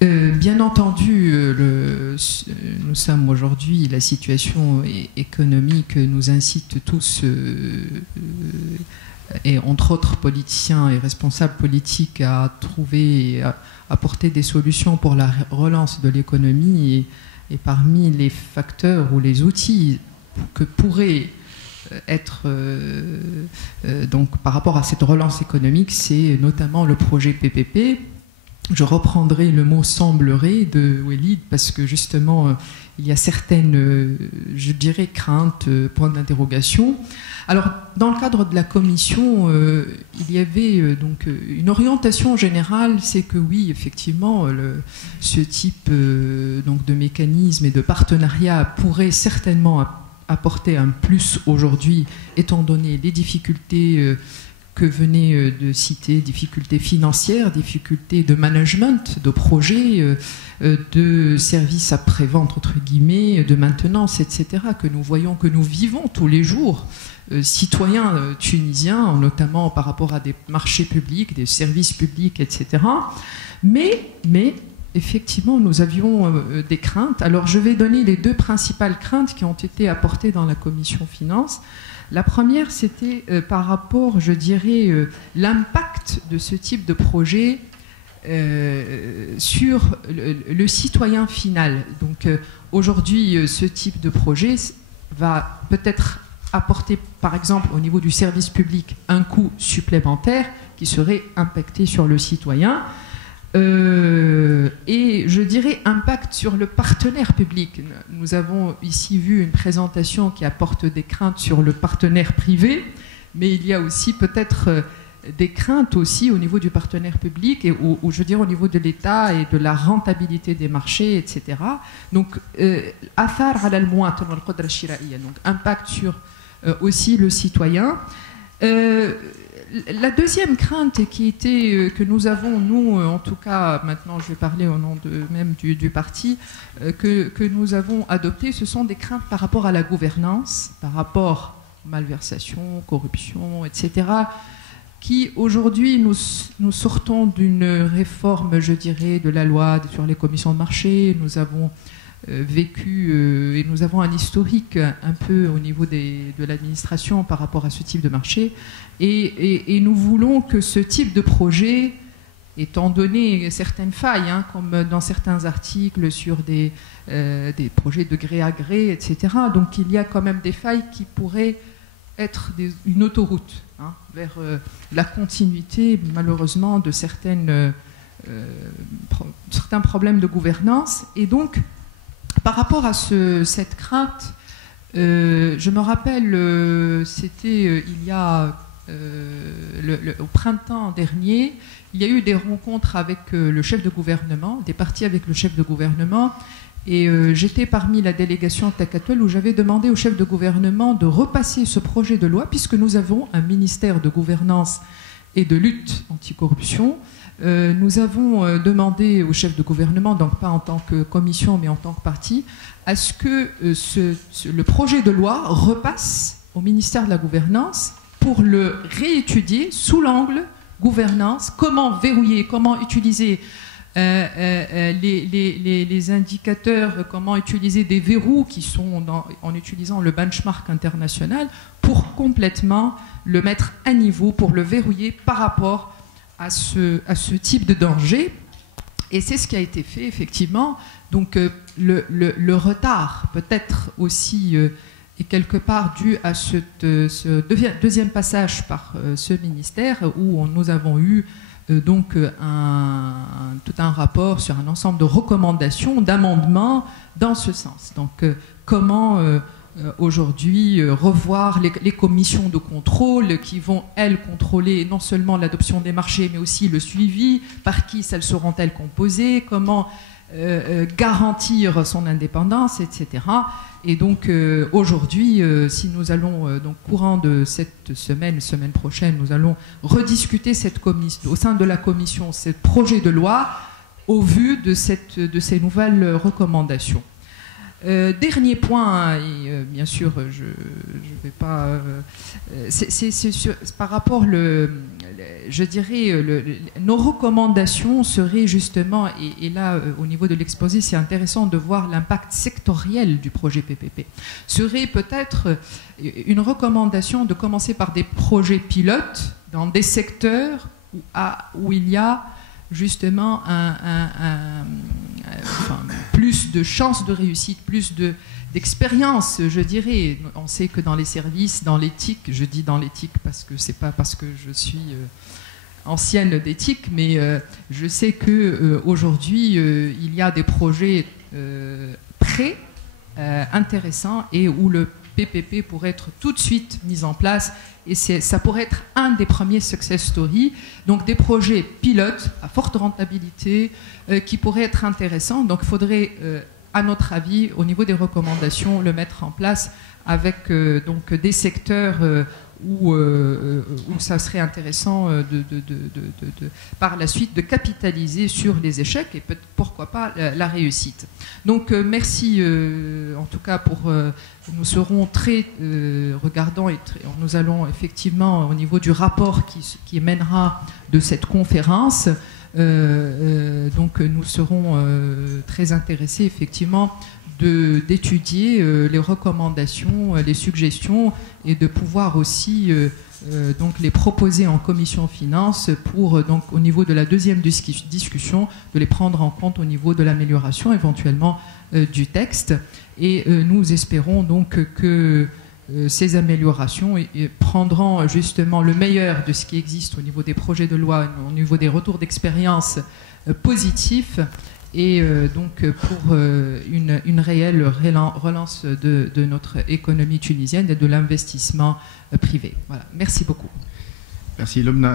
Bien entendu, nous sommes aujourd'hui, la situation économique nous incite tous, et entre autres politiciens et responsables politiques, à trouver et à apporter des solutions pour la relance de l'économie. Et parmi les facteurs ou les outils que pourraient être donc par rapport à cette relance économique, c'est notamment le projet PPP. Je reprendrai le mot semblerait de Walid parce que justement il y a certaines, je dirais, craintes, points d'interrogation. Alors dans le cadre de la commission, il y avait donc une orientation générale, c'est que oui, effectivement, ce type donc de mécanisme et de partenariat pourrait certainement apporter un plus aujourd'hui, étant donné les difficultés que venait de citer, difficultés financières, difficultés de management, de projets, de services après-vente, entre guillemets, de maintenance, etc., que nous voyons, que nous vivons tous les jours, citoyens tunisiens, notamment par rapport à des marchés publics, des services publics, etc. Mais effectivement, nous avions des craintes. Alors, je vais donner les deux principales craintes qui ont été apportées dans la commission finances. La première, c'était par rapport, je dirais, l'impact de ce type de projet sur le citoyen final. Donc aujourd'hui, ce type de projet va peut-être apporter, par exemple, au niveau du service public, un coût supplémentaire qui serait impacté sur le citoyen. Et je dirais impact sur le partenaire public. Nous avons ici vu une présentation qui apporte des craintes sur le partenaire privé, mais il y a aussi peut-être des craintes aussi au niveau du partenaire public et je veux dire au niveau de l'État et de la rentabilité des marchés, etc. Donc, athar ala al-muwatin wal qudra al-shira'iyya, donc impact sur aussi le citoyen. La deuxième crainte qui était, que nous avons, nous, en tout cas, maintenant je vais parler au nom même du parti, que nous avons adopté, ce sont des craintes par rapport à la gouvernance, par rapport à malversation, corruption, etc., qui aujourd'hui, nous sortons d'une réforme, je dirais, de la loi sur les commissions de marché. Nous avons vécu et nous avons un historique un peu au niveau de l'administration par rapport à ce type de marché et nous voulons que ce type de projet, étant donné certaines failles, hein, comme dans certains articles sur des projets de gré à gré, etc., donc il y a quand même des failles qui pourraient être une autoroute hein, vers la continuité malheureusement de certains problèmes de gouvernance. Et donc par rapport à cette crainte, je me rappelle, c'était il y a au printemps dernier, il y a eu des rencontres avec le chef de gouvernement, des partis avec le chef de gouvernement, et j'étais parmi la délégation Takatouel où j'avais demandé au chef de gouvernement de repasser ce projet de loi, puisque nous avons un ministère de gouvernance et de lutte anticorruption. Nous avons demandé au chef de gouvernement, donc pas en tant que commission mais en tant que parti, à ce que le projet de loi repasse au ministère de la Gouvernance pour le réétudier sous l'angle gouvernance, comment verrouiller, comment utiliser les indicateurs, comment utiliser des verrous qui sont en utilisant le benchmark international pour complètement le mettre à niveau, pour le verrouiller par rapport à ce type de danger. Et c'est ce qui a été fait, effectivement. Donc le retard peut-être aussi est quelque part dû à ce deuxième passage par ce ministère où nous avons eu donc tout un rapport sur un ensemble de recommandations, d'amendements dans ce sens. Donc comment aujourd'hui revoir les commissions de contrôle qui vont, elles, contrôler non seulement l'adoption des marchés, mais aussi le suivi, par qui celles seront-elles composées, comment garantir son indépendance, etc. Et donc aujourd'hui, si nous allons, donc courant de cette semaine prochaine, nous allons rediscuter au sein de la commission ce projet de loi au vu de ces nouvelles recommandations. Dernier point, et bien sûr, je ne vais pas. C'est par rapport, je dirais, nos recommandations seraient justement, et là, au niveau de l'exposé, c'est intéressant de voir l'impact sectoriel du projet PPP. Serait peut-être une recommandation de commencer par des projets pilotes dans des secteurs où il y a justement plus de chances de réussite, plus d'expérience, je dirais. On sait que dans les services, dans l'éthique, je dis dans l'éthique parce que c'est pas parce que je suis ancienne d'éthique, mais je sais que aujourd'hui il y a des projets prêts, intéressants, et où le PPP pourrait être tout de suite mis en place, et ça pourrait être un des premiers success stories, donc des projets pilotes à forte rentabilité qui pourraient être intéressants. Donc il faudrait, à notre avis, au niveau des recommandations, le mettre en place avec donc des secteurs où ça serait intéressant par la suite de capitaliser sur les échecs et pourquoi pas la réussite. Donc merci en tout cas nous serons très regardants et nous allons effectivement au niveau du rapport qui émènera de cette conférence, donc nous serons très intéressés effectivement d'étudier les recommandations, les suggestions, et de pouvoir aussi donc les proposer en commission finances pour, donc, au niveau de la deuxième discussion, de les prendre en compte au niveau de l'amélioration éventuellement du texte. Et nous espérons donc que ces améliorations prendront justement le meilleur de ce qui existe au niveau des projets de loi, au niveau des retours d'expérience positifs, et donc pour une réelle relance de notre économie tunisienne et de l'investissement privé. Voilà. Merci beaucoup. Merci Lobna.